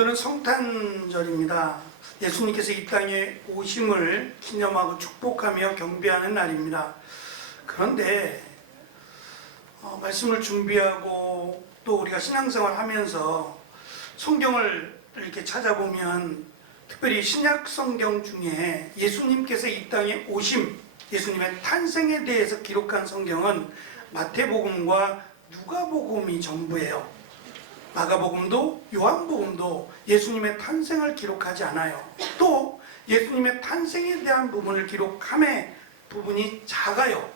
오늘은 성탄절입니다. 예수님께서 이 땅에 오심을 기념하고 축복하며 경배하는 날입니다. 그런데 말씀을 준비하고 또 우리가 신앙생활 하면서 성경을 이렇게 찾아보면 특별히 신약 성경 중에 예수님께서 이 땅에 오심, 예수님의 탄생에 대해서 기록한 성경은 마태복음과 누가복음이 전부예요. 마가복음도 요한복음도 예수님의 탄생을 기록하지 않아요. 또 예수님의 탄생에 대한 부분을 기록함의 부분이 작아요.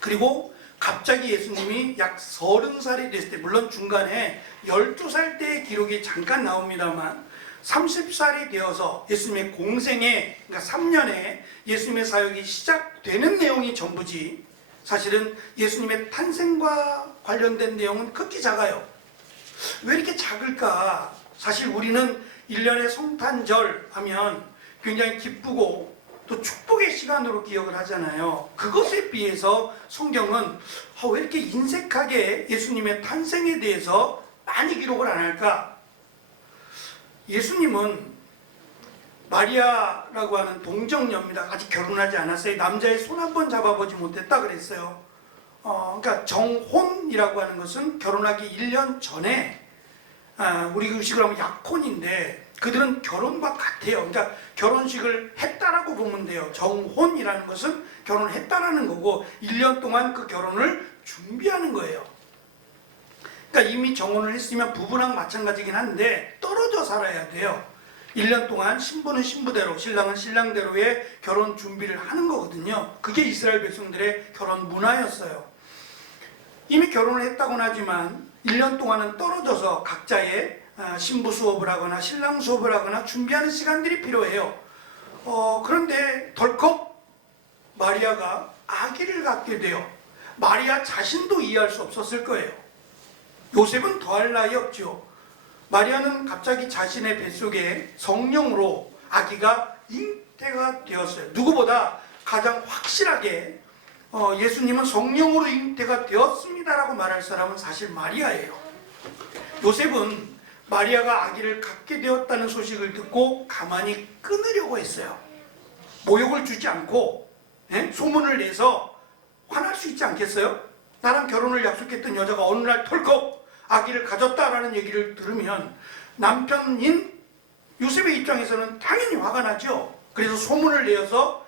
그리고 갑자기 예수님이 약 30살이 됐을 때, 물론 중간에 12살 때의 기록이 잠깐 나옵니다만 30살이 되어서 예수님의 공생에, 그러니까 3년에 예수님의 사역이 시작되는 내용이 전부지, 사실은 예수님의 탄생과 관련된 내용은 극히 작아요. 왜 이렇게 작을까? 사실 우리는 1년의 성탄절 하면 굉장히 기쁘고 또 축복의 시간으로 기억을 하잖아요. 그것에 비해서 성경은 왜 이렇게 인색하게 예수님의 탄생에 대해서 많이 기록을 안 할까? 예수님은 마리아라고 하는 동정녀입니다. 아직 결혼하지 않았어요. 남자의 손 한 번 잡아보지 못했다 그랬어요. 그러니까 정혼이라고 하는 것은 결혼하기 1년 전에, 우리 의식으로 하면 약혼인데 그들은 결혼과 같아요. 그러니까 결혼식을 했다라고 보면 돼요. 정혼이라는 것은 결혼을 했다라는 거고 1년 동안 그 결혼을 준비하는 거예요. 그러니까 이미 정혼을 했으면 부부랑 마찬가지긴 한데 떨어져 살아야 돼요. 1년 동안 신부는 신부대로, 신랑은 신랑대로의 결혼 준비를 하는 거거든요. 그게 이스라엘 백성들의 결혼 문화였어요. 이미 결혼을 했다고는 하지만 1년 동안은 떨어져서 각자의 신부 수업을 하거나 신랑 수업을 하거나 준비하는 시간들이 필요해요. 그런데 덜컥 마리아가 아기를 갖게 돼요. 마리아 자신도 이해할 수 없었을 거예요. 요셉은 더할 나위 없죠. 마리아는 갑자기 자신의 뱃속에 성령으로 아기가 잉태가 되었어요. 누구보다 가장 확실하게 예수님은 성령으로 잉태가 되었습니다라고 말할 사람은 사실 마리아예요. 요셉은 마리아가 아기를 갖게 되었다는 소식을 듣고 가만히 끊으려고 했어요. 모욕을 주지 않고 소문을 내서 화날 수 있지 않겠어요? 나랑 결혼을 약속했던 여자가 어느 날 털컥 아기를 가졌다라는 얘기를 들으면 남편인 요셉의 입장에서는 당연히 화가 나죠. 그래서 소문을 내어서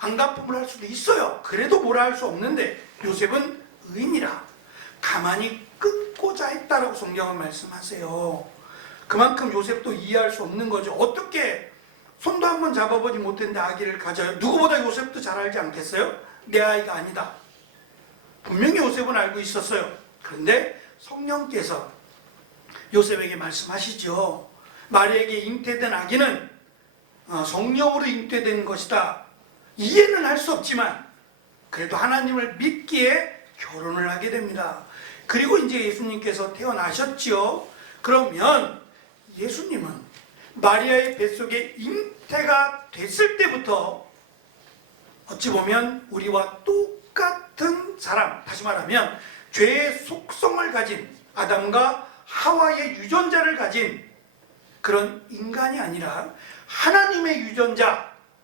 안갚음을 할 수도 있어요. 그래도 뭐라 할 수 없는데 요셉은 의인이라 가만히 끊고자 했다라고 성경은 말씀하세요. 그만큼 요셉도 이해할 수 없는 거죠. 어떻게 손도 한번 잡아보지 못했는데 아기를 가져요? 누구보다 요셉도 잘 알지 않겠어요? 내 아이가 아니다. 분명히 요셉은 알고 있었어요. 그런데 성령께서 요셉에게 말씀하시죠. 마리아에게 잉태된 아기는 성령으로 잉태된 것이다. 이해는 할 수 없지만 그래도 하나님을 믿기에 결혼을 하게 됩니다. 그리고 이제 예수님께서 태어나셨지요. 그러면 예수님은 마리아의 뱃속에 잉태가 됐을 때부터 어찌 보면 우리와 똑같은 사람, 다시 말하면 죄의 속성을 가진 아담과 하와의 유전자를 가진 그런 인간이 아니라 하나님의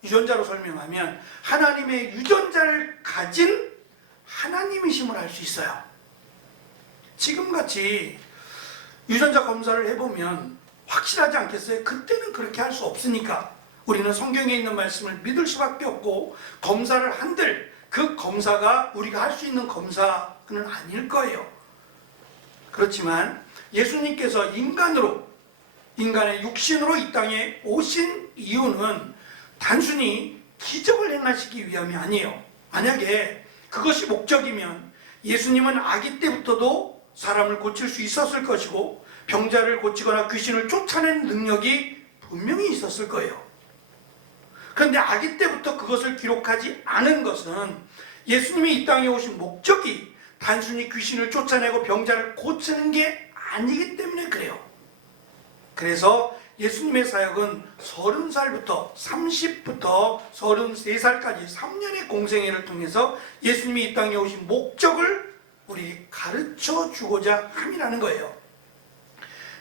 유전자로 설명하면 하나님의 유전자를 가진 하나님이심을 알 수 있어요. 지금같이 유전자 검사를 해보면 확실하지 않겠어요? 그때는 그렇게 할 수 없으니까 우리는 성경에 있는 말씀을 믿을 수밖에 없고 검사를 한들 그 검사가 우리가 할 수 있는 검사는 아닐 거예요. 그렇지만 예수님께서 인간의 육신으로 이 땅에 오신 이유는 단순히 기적을 행하시기 위함이 아니에요. 만약에 그것이 목적이면 예수님은 아기 때부터도 사람을 고칠 수 있었을 것이고 병자를 고치거나 귀신을 쫓아내는 능력이 분명히 있었을 거예요. 그런데 아기 때부터 그것을 기록하지 않은 것은 예수님이 이 땅에 오신 목적이 단순히 귀신을 쫓아내고 병자를 고치는 게 아니기 때문에 그래요. 그래서 예수님의 사역은 30살부터 30부터 33살까지 3년의 공생애를 통해서 예수님이 이 땅에 오신 목적을 우리 가르쳐 주고자 함이라는 거예요.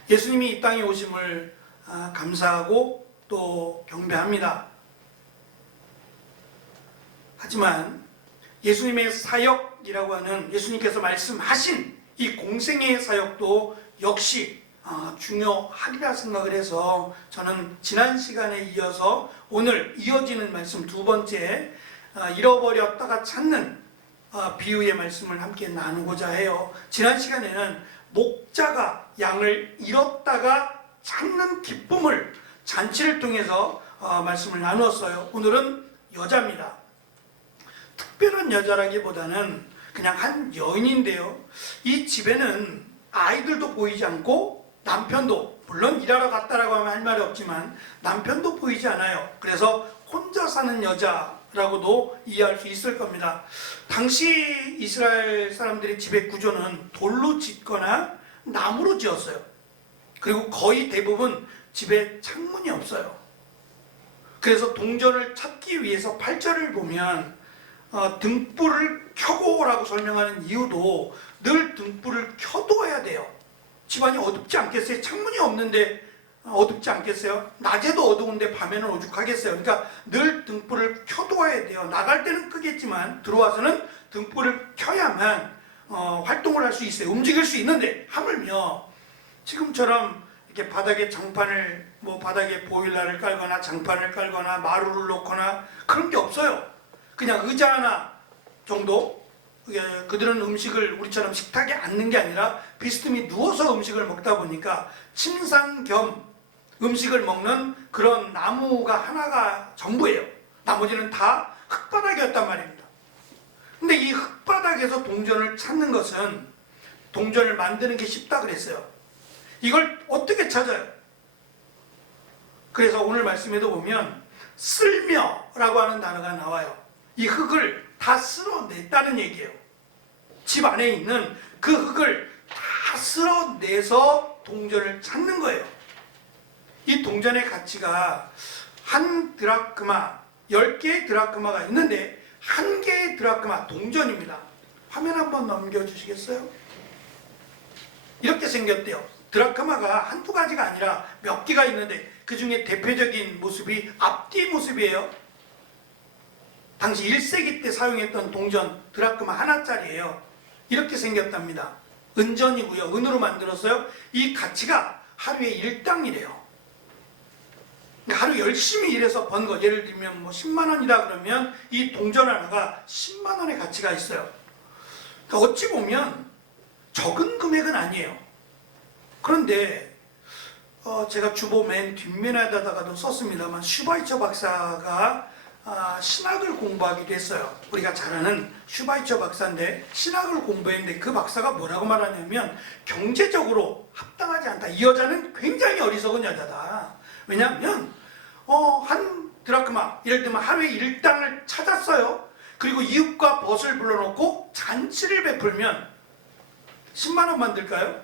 예수님이 이 땅에 오심을 감사하고 또 경배합니다. 하지만 예수님의 사역이라고 하는 예수님께서 말씀하신 이 공생의 사역도 역시 중요하리라 생각을 해서 저는 지난 시간에 이어서 오늘 이어지는 말씀 두 번째 잃어버렸다가 찾는 비유의 말씀을 함께 나누고자 해요. 지난 시간에는 목자가 양을 잃었다가 찾는 기쁨을 잔치를 통해서 말씀을 나누었어요. 오늘은 여자입니다. 특별한 여자라기보다는 그냥 한 여인인데요. 이 집에는 아이들도 보이지 않고 남편도, 물론 일하러 갔다라고 하면 할 말이 없지만 남편도 보이지 않아요. 그래서 혼자 사는 여자라고도 이해할 수 있을 겁니다. 당시 이스라엘 사람들의 집의 구조는 돌로 짓거나 나무로 지었어요. 그리고 거의 대부분 집에 창문이 없어요. 그래서 동전을 찾기 위해서 8절을 보면 등불을 켜고라고 설명하는 이유도 늘 등불을 켜둬야 돼요. 집안이 어둡지 않겠어요? 창문이 없는데 어둡지 않겠어요? 낮에도 어두운데 밤에는 오죽하겠어요? 그러니까 늘 등불을 켜둬야 돼요. 나갈 때는 끄겠지만 들어와서는 등불을 켜야만 활동을 할 수 있어요. 움직일 수 있는데 하물며 지금처럼 이렇게 바닥에 장판을 바닥에 보일러를 깔거나 장판을 깔거나 마루를 놓거나 그런 게 없어요. 그냥 의자 하나 정도. 그들은 음식을 우리처럼 식탁에 앉는 게 아니라 비스듬히 누워서 음식을 먹다 보니까 침상 겸 음식을 먹는 그런 나무가 하나가 전부예요. 나머지는 다 흙바닥이었단 말입니다. 근데 이 흙바닥에서 동전을 찾는 것은 동전을 만드는 게 쉽다 그랬어요. 이걸 어떻게 찾아요? 그래서 오늘 말씀에도 보면 쓸며라고 하는 단어가 나와요. 이 흙을 다 쓸어냈다는 얘기예요. 집 안에 있는 그 흙을 다 쓸어내서 동전을 찾는 거예요. 이 동전의 가치가 한 드라크마, 10개의 드라크마가 있는데 한 개의 드라크마 동전입니다. 화면 한번 넘겨주시겠어요? 이렇게 생겼대요. 드라크마가 한두 가지가 아니라 몇 개가 있는데 그 중에 대표적인 모습이 앞뒤 모습이에요. 당시 1세기 때 사용했던 동전 드라크마 하나짜리예요. 이렇게 생겼답니다. 은전이고요. 은으로 만들었어요. 이 가치가 하루에 일당이래요. 하루 열심히 일해서 번 거, 예를 들면 10만 원이라 그러면 이 동전 하나가 10만 원의 가치가 있어요. 그러니까 어찌 보면 적은 금액은 아니에요. 그런데 제가 주보 맨 뒷면에다가도 썼습니다만 슈바이처 박사가 신학을 공부하기도 했어요. 우리가 잘 아는 슈바이처 박사인데 신학을 공부했는데 그 박사가 뭐라고 말하냐면 경제적으로 합당하지 않다. 이 여자는 굉장히 어리석은 여자다. 왜냐하면 한 드라크마, 예를 들면 하루에 일당을 찾았어요. 그리고 이웃과 벗을 불러놓고 잔치를 베풀면 10만 원 만들까요?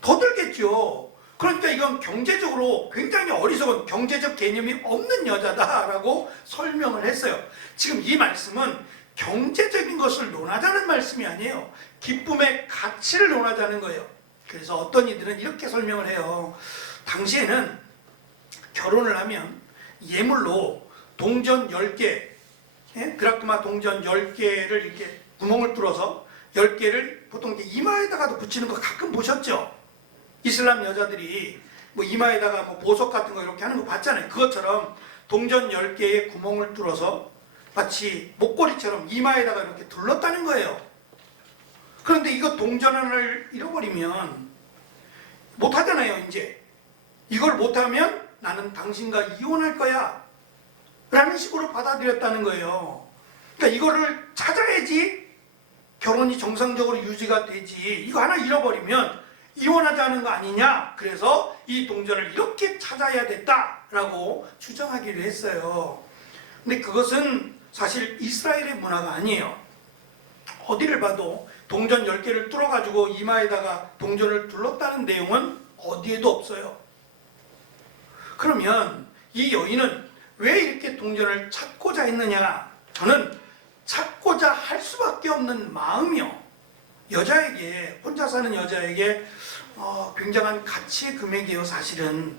더 들겠죠. 그러니까 이건 경제적으로 굉장히 어리석은 경제적 개념이 없는 여자다라고 설명을 했어요. 지금 이 말씀은 경제적인 것을 논하자는 말씀이 아니에요. 기쁨의 가치를 논하자는 거예요. 그래서 어떤 이들은 이렇게 설명을 해요. 당시에는 결혼을 하면 예물로 동전 10개, 드라크마 동전 10개를 이렇게 구멍을 뚫어서 10개를 보통 이마에다가도 붙이는 거 가끔 보셨죠? 이슬람 여자들이 이마에다가 보석 같은 거 이렇게 하는 거 봤잖아요. 그것처럼 동전 10개에 구멍을 뚫어서 마치 목걸이처럼 이마에다가 이렇게 둘렀다는 거예요. 그런데 이거 동전 하나를 잃어버리면 못하잖아요. 이제 이걸 못하면 나는 당신과 이혼할 거야 라는 식으로 받아들였다는 거예요. 그러니까 이거를 찾아야지 결혼이 정상적으로 유지가 되지. 이거 하나 잃어버리면 이혼하자는 거 아니냐. 그래서 이 동전을 이렇게 찾아야 됐다라고 주장하기로 했어요. 근데 그것은 사실 이스라엘의 문화가 아니에요. 어디를 봐도 동전 10개를 뚫어가지고 이마에다가 동전을 둘렀다는 내용은 어디에도 없어요. 그러면 이 여인은 왜 이렇게 동전을 찾고자 했느냐? 저는 찾고자 할 수밖에 없는 마음이요. 여자에게, 혼자 사는 여자에게 굉장한 가치의 금액이에요, 사실은.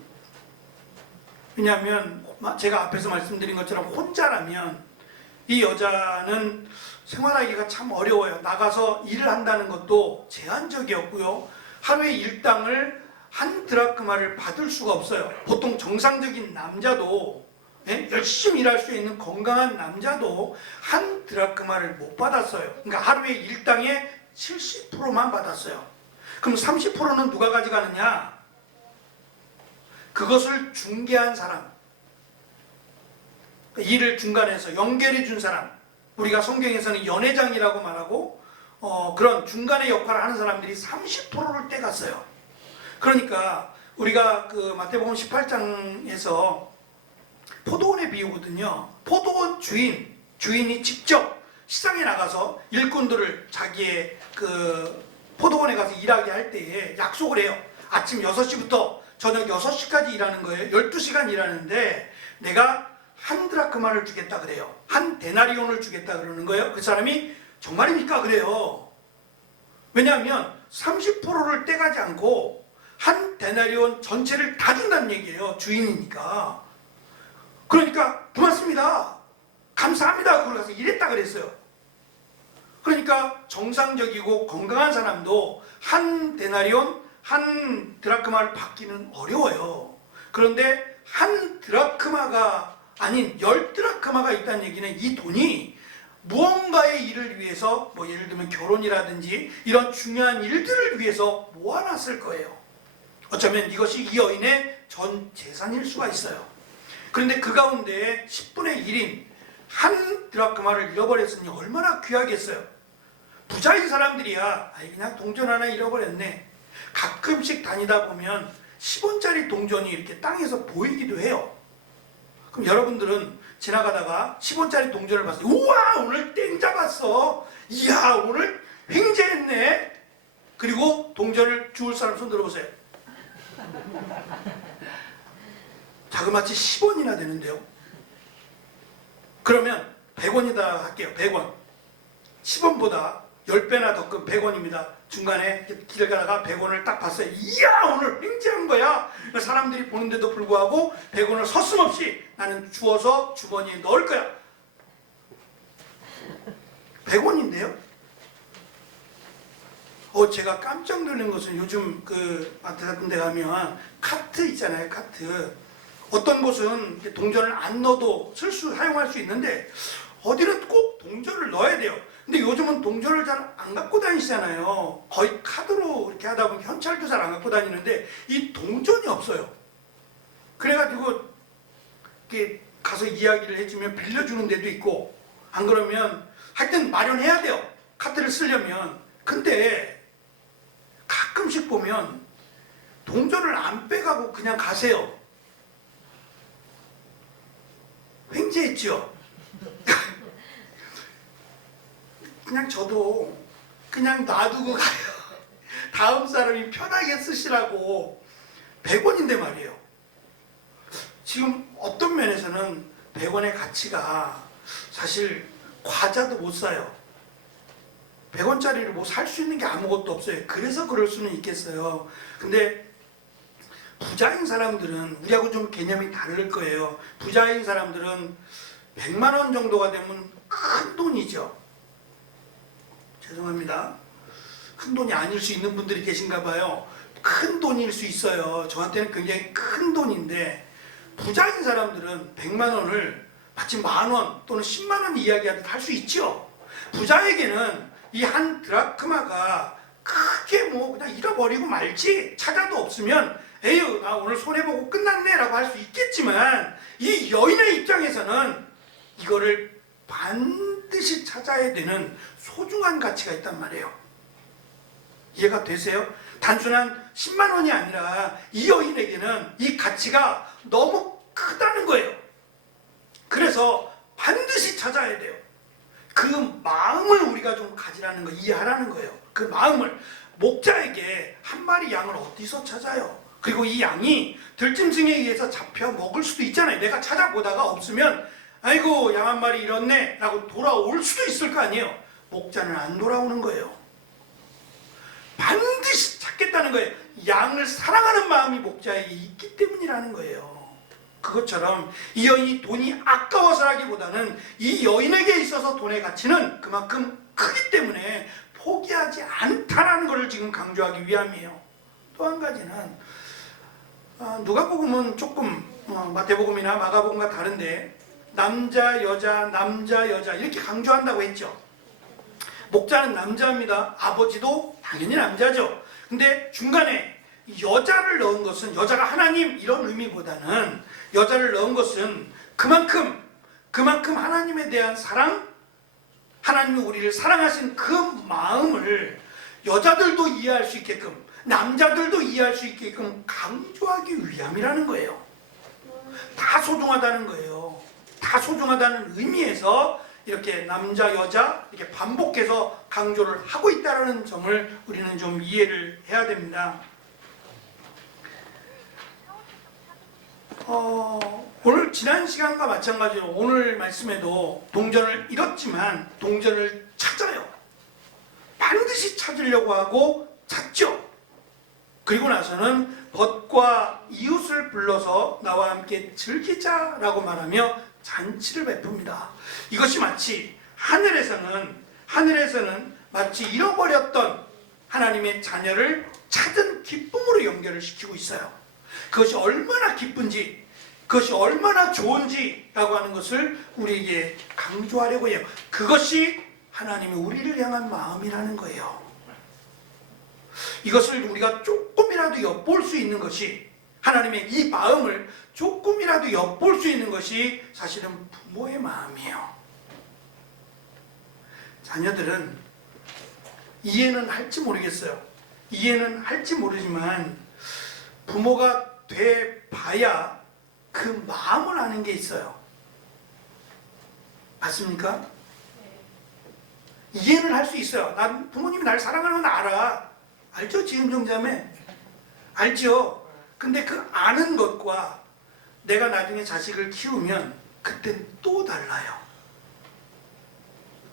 왜냐하면 제가 앞에서 말씀드린 것처럼 혼자라면 이 여자는 생활하기가 참 어려워요. 나가서 일을 한다는 것도 제한적이었고요. 하루에 일당을 한 드라크마를 받을 수가 없어요. 보통 정상적인 남자도, 열심히 일할 수 있는 건강한 남자도 한 드라크마를 못 받았어요. 그러니까 하루에 일당의 70%만 받았어요. 그럼 30%는 누가 가져가느냐? 그것을 중개한 사람, 일을 중간에서 연결해 준 사람, 우리가 성경에서는 연회장이라고 말하고 그런 중간의 역할을 하는 사람들이 30%를 떼갔어요. 그러니까 우리가 그 마태복음 18장에서 포도원의 비유거든요. 포도원 주인이 직접 시장에 나가서 일꾼들을 자기의 그 포도원에 가서 일하게 할 때에 약속을 해요. 아침 6시부터 저녁 6시까지 일하는 거예요. 12시간 일하는데 내가 한 드라크마를 주겠다 그래요. 한 데나리온을 주겠다 그러는 거예요. 그 사람이 정말입니까? 그래요. 왜냐하면 30%를 떼가지 않고 한 데나리온 전체를 다 준다는 얘기예요. 주인이니까. 그러니까 고맙습니다. 감사합니다. 그걸 가서 일했다 그랬어요. 그러니까 정상적이고 건강한 사람도 한 데나리온, 한 드라크마를 받기는 어려워요. 그런데 한 드라크마가 아닌 10드라크마가 있다는 얘기는 이 돈이 무언가의 일을 위해서, 뭐 예를 들면 결혼이라든지 이런 중요한 일들을 위해서 모아놨을 거예요. 어쩌면 이것이 이 여인의 전 재산일 수가 있어요. 그런데 그 가운데 10분의 1인 한 드라크마를 잃어버렸으니 얼마나 귀하겠어요. 부자인 사람들이야 그냥 동전 하나 잃어버렸네. 가끔씩 다니다 보면 10원짜리 동전이 이렇게 땅에서 보이기도 해요. 그럼 여러분들은 지나가다가 10원짜리 동전을 봤어요. 우와, 오늘 땡 잡았어. 이야, 오늘 횡재했네. 그리고 동전을 주울 사람 손 들어보세요. 자그마치 10원이나 되는데요. 그러면 100원이다 할게요. 100원. 10원보다 10배나 더 큰 100원입니다. 중간에 길 가다가 100원을 딱 봤어요. 이야, 오늘 횡재한 거야. 사람들이 보는데도 불구하고 100원을 서슴없이 나는 주워서 주머니에 넣을 거야. 100원인데요. 제가 깜짝 놀란 것은 요즘 그 마트 같은 데 가면 카트 있잖아요. 카트. 어떤 곳은 동전을 안 넣어도 사용할 수 있는데 어디는 꼭 동전을 넣어야 돼요. 근데 요즘은 동전을 잘 안 갖고 다니시잖아요. 거의 카드로 이렇게 하다 보면 현찰도 잘 안 갖고 다니는데 이 동전이 없어요. 그래가지고 이렇게 가서 이야기를 해주면 빌려주는 데도 있고, 안 그러면 하여튼 마련해야 돼요. 카드를 쓰려면. 근데 가끔씩 보면 동전을 안 빼가고 그냥 가세요. 횡재했죠. 그냥 저도 그냥 놔두고 가요. 다음 사람이 편하게 쓰시라고. 100원인데 말이에요. 지금 어떤 면에서는 100원의 가치가 사실 과자도 못 사요. 100원짜리를 뭐 살 수 있는 게 아무것도 없어요. 그래서 그럴 수는 있겠어요. 근데 부자인 사람들은 우리하고 좀 개념이 다를 거예요. 부자인 사람들은 100만 원 정도가 되면 큰 돈이죠. 죄송합니다. 큰 돈이 아닐 수 있는 분들이 계신가 봐요. 큰 돈일 수 있어요. 저한테는 굉장히 큰 돈인데, 부자인 사람들은 100만 원을 마치 만 원 또는 10만 원 이야기하듯 할 수 있죠. 부자에게는 이 한 드라크마가 크게 뭐 그냥 잃어버리고 말지, 찾아도 없으면 에휴, 나 오늘 손해보고 끝났네 라고 할 수 있겠지만, 이 여인의 입장에서는 이거를 반드시 찾아야 되는 소중한 가치가 있단 말이에요. 이해가 되세요? 단순한 10만 원이 아니라 이 여인에게는 이 가치가 너무 크다는 거예요. 그래서 반드시 찾아야 돼요. 그 마음을 우리가 좀 가지라는 거, 이해하라는 거예요. 그 마음을. 목자에게 한 마리 양을 어디서 찾아요? 그리고 이 양이 들짐승에 의해서 잡혀 먹을 수도 있잖아요. 내가 찾아보다가 없으면 아이고, 양 한 마리 잃었네 라고 돌아올 수도 있을 거 아니에요. 목자는 안 돌아오는 거예요. 반드시 찾게 있겠다는 거예요. 양을 사랑하는 마음이 목자에 있기 때문이라는 거예요. 그것처럼 이 여인이 돈이 아까워서라기보다는 이 여인에게 있어서 돈의 가치는 그만큼 크기 때문에 포기하지 않다라는 것을 지금 강조하기 위함이에요. 또 한 가지는 누가복음은 조금 마태복음이나 마가복음과 다른데 남자 여자 이렇게 강조한다고 했죠. 목자는 남자입니다. 아버지도 당연히 남자죠. 근데 중간에 여자를 넣은 것은, 여자가 하나님 이런 의미보다는 여자를 넣은 것은 그만큼 하나님에 대한 사랑, 하나님이 우리를 사랑하신 그 마음을 여자들도 이해할 수 있게끔, 남자들도 이해할 수 있게끔 강조하기 위함이라는 거예요. 다 소중하다는 거예요. 다 소중하다는 의미에서 이렇게 남자 여자 이렇게 반복해서 강조를 하고 있다는 점을 우리는 좀 이해를 해야 됩니다. 오늘 지난 시간과 마찬가지로 오늘 말씀에도 동전을 잃었지만 동전을 찾아요. 반드시 찾으려고 하고 찾죠. 그리고 나서는 벗과 이웃을 불러서 나와 함께 즐기자라고 말하며 잔치를 베풉니다. 이것이 마치 하늘에서는 마치 잃어버렸던 하나님의 자녀를 찾은 기쁨으로 연결을 시키고 있어요. 그것이 얼마나 기쁜지, 그것이 얼마나 좋은지라고 하는 것을 우리에게 강조하려고 해요. 그것이 하나님이 우리를 향한 마음이라는 거예요. 이것을 우리가 조금이라도 엿볼 수 있는 것이, 하나님의 이 마음을 조금이라도 엿볼 수 있는 것이 사실은 부모의 마음이에요. 자녀들은 이해는 할지 모르겠어요. 이해는 할지 모르지만 부모가 돼봐야 그 마음을 아는 게 있어요. 맞습니까? 이해는 할 수 있어요. 난 부모님이 날 사랑하는 건 알아. 알죠? 지금 정자매? 알죠? 근데 그 아는 것과 내가 나중에 자식을 키우면 그땐 또 달라요.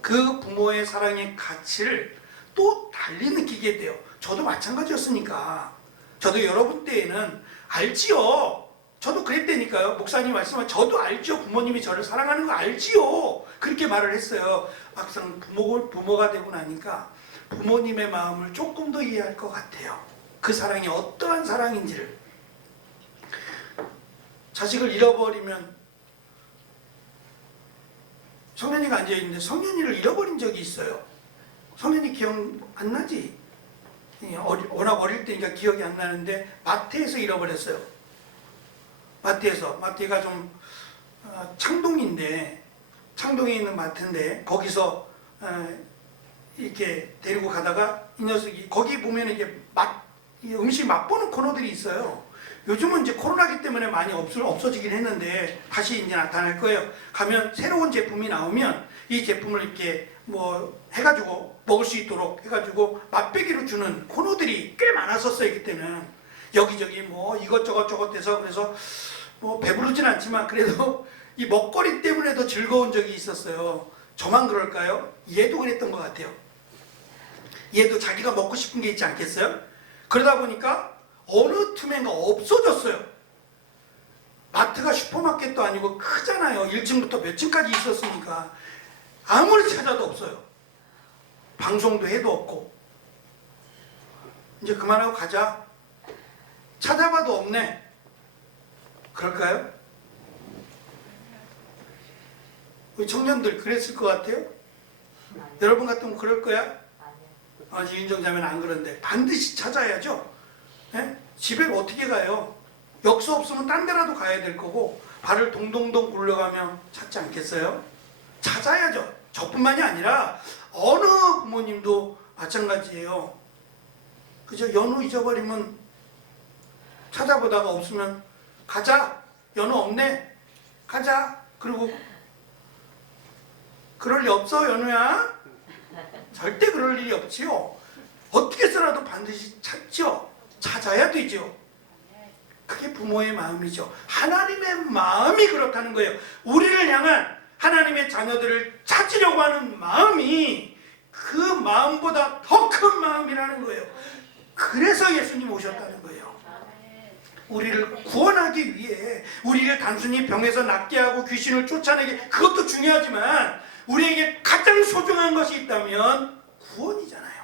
그 부모의 사랑의 가치를 또 달리 느끼게 돼요. 저도 마찬가지였으니까. 저도 여러분 때에는 알지요. 저도 그랬다니까요. 목사님 말씀하신 저도 알죠. 부모님이 저를 사랑하는 거 알지요. 그렇게 말을 했어요. 막상 부모가 되고 나니까 부모님의 마음을 조금 더 이해할 것 같아요. 그 사랑이 어떠한 사랑인지를. 자식을 잃어버리면, 성현이가 앉아있는데 성현이를 잃어버린 적이 있어요. 성현이 기억 안 나지? 워낙 어릴 때니까 기억이 안 나는데 마트에서 잃어버렸어요. 마트가 좀 창동인데, 창동에 있는 마트인데 거기서 이렇게 데리고 가다가 이 녀석이, 거기 보면 이게 음식 맛보는 코너들이 있어요. 요즘은 이제 코로나기 때문에 많이 없어지긴 했는데 다시 이제 나타날 거예요. 가면 새로운 제품이 나오면 이 제품을 이렇게 뭐 해가지고 먹을 수 있도록 해가지고 맛배기로 주는 코너들이 꽤 많았었어요. 그때는 여기저기 뭐 이것저것 돼서, 그래서 뭐 배부르진 않지만 그래도 이 먹거리 때문에 더 즐거운 적이 있었어요. 저만 그럴까요? 얘도 그랬던 것 같아요. 얘도 자기가 먹고 싶은 게 있지 않겠어요? 그러다 보니까 어느 틈엔가 없어졌어요. 마트가 슈퍼마켓도 아니고 크잖아요. 1층부터 몇 층까지 있었으니까 아무리 찾아도 없어요. 방송도 해도 없고. 이제 그만하고 가자. 찾아봐도 없네. 그럴까요? 우리 청년들 그랬을 것 같아요? 여러분 같으면 그럴 거야? 윤정 자매는 안 그런데 반드시 찾아야죠. 네? 집에 어떻게 가요? 역수 없으면 딴 데라도 가야 될 거고 발을 동동동 굴려가며 찾지 않겠어요? 찾아야죠. 저뿐만이 아니라 어느 부모님도 마찬가지예요. 그죠? 연우 잊어버리면 찾아보다가 없으면 가자. 연우 없네. 가자. 그리고 그럴 리 없어 연우야. 절대 그럴 일이 없지요. 어떻게 해서라도 반드시 찾죠. 찾아야 되죠. 그게 부모의 마음이죠. 하나님의 마음이 그렇다는 거예요. 우리를 향한 하나님의 자녀들을 찾으려고 하는 마음이 그 마음보다 더 큰 마음이라는 거예요. 그래서 예수님 오셨다는 거예요. 우리를 구원하기 위해, 우리를 단순히 병에서 낫게 하고 귀신을 쫓아내게, 그것도 중요하지만 우리에게 가장 소중한 것이 있다면 구원이잖아요.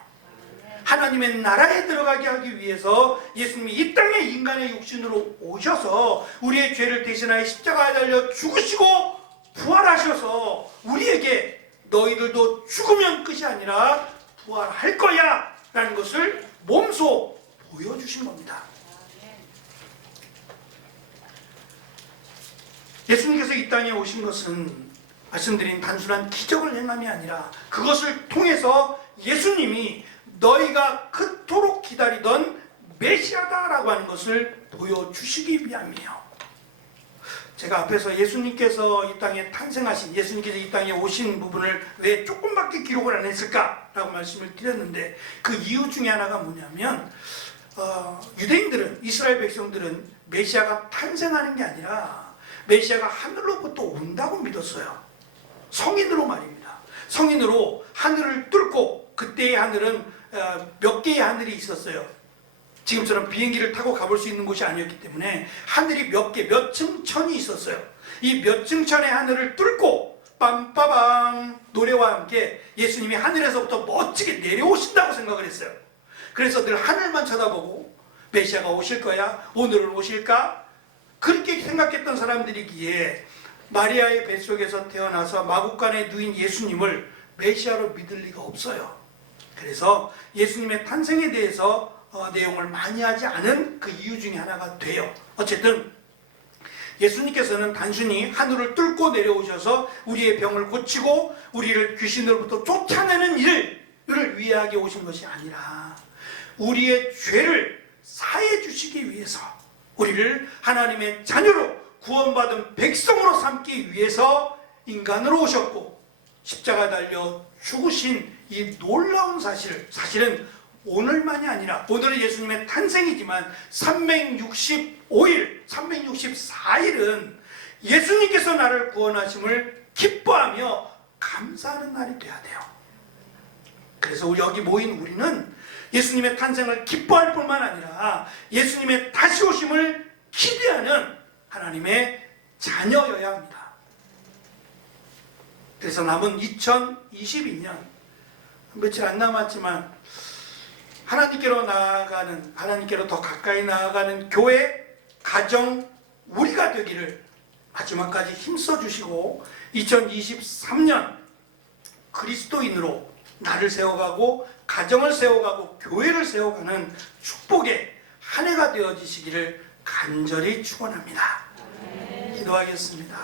하나님의 나라에 들어가게 하기 위해서 예수님이 이 땅에 인간의 육신으로 오셔서 우리의 죄를 대신하여 십자가에 달려 죽으시고 부활하셔서 우리에게 너희들도 죽으면 끝이 아니라 부활할 거야 라는 것을 몸소 보여주신 겁니다. 예수님께서 이 땅에 오신 것은 말씀드린 단순한 기적을 행함이 아니라 그것을 통해서 예수님이 너희가 그토록 기다리던 메시아다라고 하는 것을 보여주시기 위함이에요. 제가 앞에서 예수님께서 이 땅에 탄생하신, 예수님께서 이 땅에 오신 부분을 왜 조금밖에 기록을 안 했을까라고 말씀을 드렸는데, 그 이유 중에 하나가 뭐냐면 유대인들은, 이스라엘 백성들은 메시아가 탄생하는 게 아니라 메시아가 하늘로부터 온다고 믿었어요. 성인으로 말입니다. 성인으로 하늘을 뚫고, 그때의 하늘은 몇 개의 하늘이 있었어요. 지금처럼 비행기를 타고 가볼 수 있는 곳이 아니었기 때문에 하늘이 몇 개, 몇 층천이 있었어요. 이 몇 층천의 하늘을 뚫고 빰빠방 노래와 함께 예수님이 하늘에서부터 멋지게 내려오신다고 생각을 했어요. 그래서 늘 하늘만 쳐다보고 메시아가 오실 거야, 오늘은 오실까? 그렇게 생각했던 사람들이기에 마리아의 뱃속에서 태어나서 마구간에 누인 예수님을 메시아로 믿을 리가 없어요. 그래서 예수님의 탄생에 대해서 내용을 많이 하지 않은 그 이유 중에 하나가 돼요. 어쨌든 예수님께서는 단순히 하늘을 뚫고 내려오셔서 우리의 병을 고치고 우리를 귀신으로부터 쫓아내는 일을 위하게 오신 것이 아니라 우리의 죄를 사해 주시기 위해서, 우리를 하나님의 자녀로 구원받은 백성으로 삼기 위해서 인간으로 오셨고, 십자가 달려 죽으신 이 놀라운 사실은 오늘만이 아니라, 오늘은 예수님의 탄생이지만 365일, 364일은 예수님께서 나를 구원하심을 기뻐하며 감사하는 날이 돼야 돼요. 그래서 우리 여기 모인 우리는 예수님의 탄생을 기뻐할 뿐만 아니라 예수님의 다시 오심을 기대하는 하나님의 자녀여야 합니다. 그래서 남은 2022년 며칠 안 남았지만 하나님께로 나아가는, 하나님께로 더 가까이 나아가는 교회, 가정, 우리가 되기를 마지막까지 힘써 주시고 2023년 그리스도인으로 나를 세워가고 가정을 세워가고 교회를 세워가는 축복의 한 해가 되어지시기를 간절히 축원합니다. 기도하겠습니다.